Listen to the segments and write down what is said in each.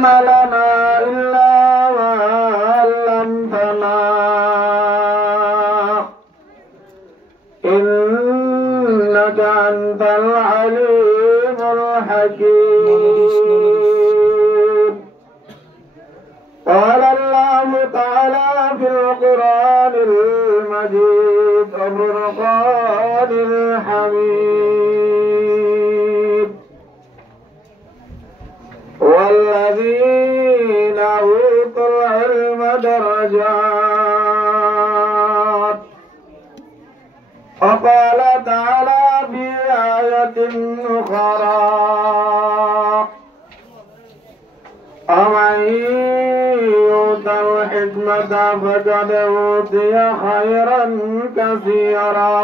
لنا إلا ما علمتنا إنك أنت العليم الحكيم. قال الله تعالى في القرآن المجيد والفرقان الحميد والذين أوتوا العلم درجات. وقال تعالى في آية أخرى ومن يؤت الحكمة فقد أوتي خيرا كثيرا.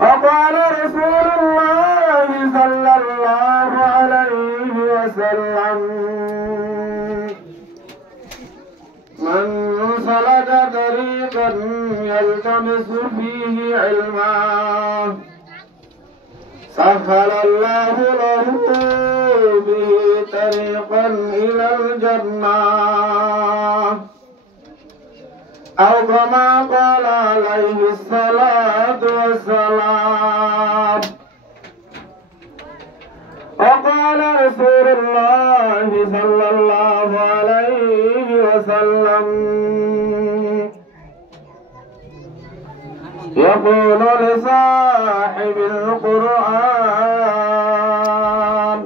وقال رسول الله صلى الله عليه وسلم من سلك طريقا يلتمس فيه علما سهل الله له به طريقا إلى الجنة أو كما قال عليه الصلاة والسلام. وقال رسول الله صلى الله عليه وسلم يقول لصاحب القرآن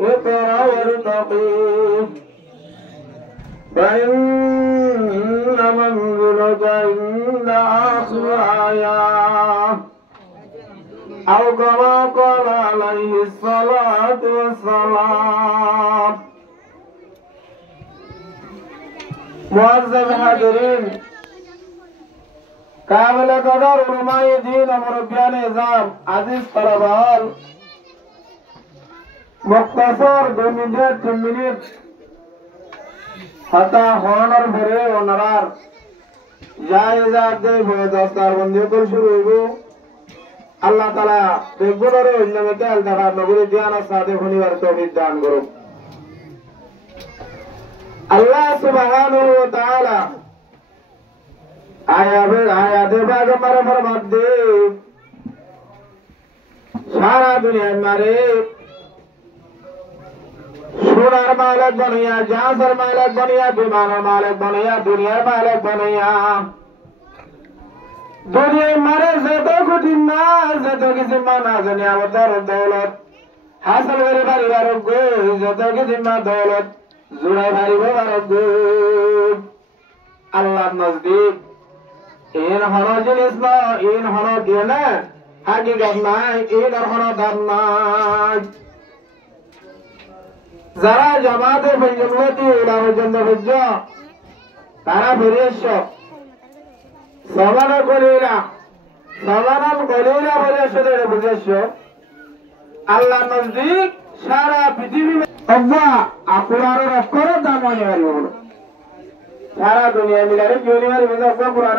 اقرأ وارتقي فإن منزلك عند آخر آية أو كما قال عليه الصلاة والسلام. معزز حاضرين قابل قدر علماء دین و مربیان نظام عزیز طلباء مختصر 2 minute 3 minute হাতা হওয়ার পরে ওনার জায়েজাত দেয় দস্তার বন্ধ করে শুরু হইব। আল্লাহ তাআলা বেগুনের অন্যমতে আলতাফা নগরী দিয়ানা সাথে শনিবার তৌফিক দান করুন। আল্লাহ সুবহানাহু ওয়া তাআলা আয়াতে বাগমার মধ্যে সারা দুনিয়ার মারে সোনার মালিক বানাইয়া জাহাজের মালিক বানাইয়া বিমানের মালিক বানাইয়া দুনিয়ার মালিক বানাইয়া দুনিয়ায় মারে যত কঠিন না যত কিছু মানা জানি আমাদের দৌলত হাসল করে পারিবার যত কিছু মা দৌলত জুড়াই পারিব আল্লাহ নজদিক ইন হন জিনিস না ইন হন জ্ঞানে হাকিকত নাই ইন হন দাম নাই। যারা জামাতে পঞ্চমতি ওলা পর্যন্ত বুঝছ তারা ফিরে এস সমান কলিলা বলে এসে বুঝেছ আল্লাহ নজদিক সারা পৃথিবী আপনার অক্ষরের দাম হয়ে পারিব বলো সারা দুনিয়া মিলারে কিউনি মারি বুঝে অক্ষর পুরাণ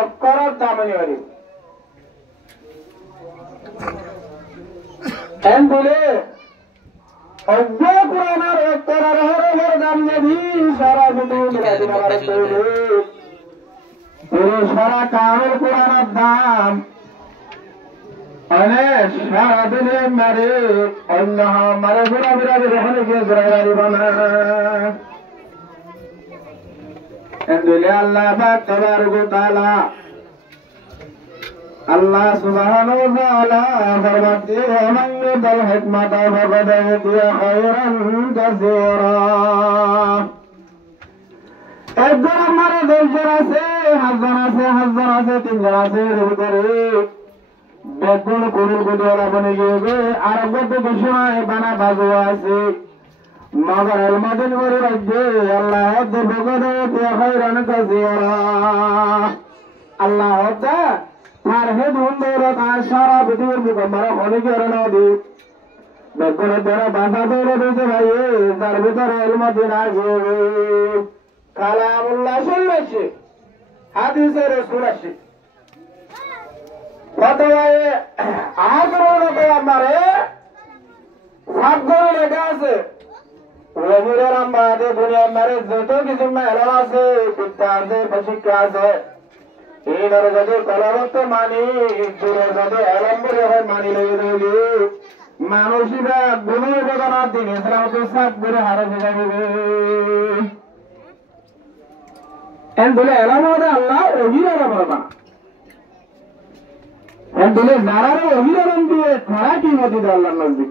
অক্ষরের দাম হয়ে পারিব এন বলে অজ্ঞ পুরাণের অক্ষরের হরের দাম যদি সারা পৃথিবী সারা কামের পুরাণের দাম অনেক সারা দিনে মারে অন্য মারে ঘোরা ফিরা ওখানে গিয়ে ঘোরা পারিব না। আল্লাহ তাবারক ওয়া তাআলা আল্লাহ সুবহানাহু ওয়া তাআলা ফরমাতে মান ইউতিল হিকমাতা ফাকাদ উতিয়া খায়রান কাসীরা। একজন আমার 10 জন আছে 7 জন আছে 3 জন আছে ভিতরে বেগুন কুড়ুল কুড়িওয়ালা বনে গিয়ে আর গত সময় বানা বাজু আছে মগর আলমাদিন করে রাখবে আল্লাহ খায়রান কাসীরা। আল্লাহ তার হেদ হুন্ডরা তার সারা পৃথিবীর মুখম্বরা অনেকে নদী বেগুনের দ্বারা বাসা তৈরি দিয়েছে ভাই তার ভিতরে আলমাদিন আছে কালামুল্লাহ শুনছে হাদিসের রাসূল আছে কত ভাই আগ্রহ আমারে সাপ করে লেখা আছে ওহিরের আমাদের দুনিয়ার মারে যত কিছু মেলা আছে বিদ্যা আছে প্রশিক্ষা আছে এই ধরে যদি কলবত্ত মানি দূরে যদি এলম্বরে হয় মানি লেগে দেবে মানুষরা গুণের বেদনা দিন ইসলাম তো সাপ করে হারে যাবে এন বলে এলামে আল্লাহ অহিরা বলবা এন বলে যারা অহিরা দিয়ে তারা কি মতি আল্লাহ নজদিক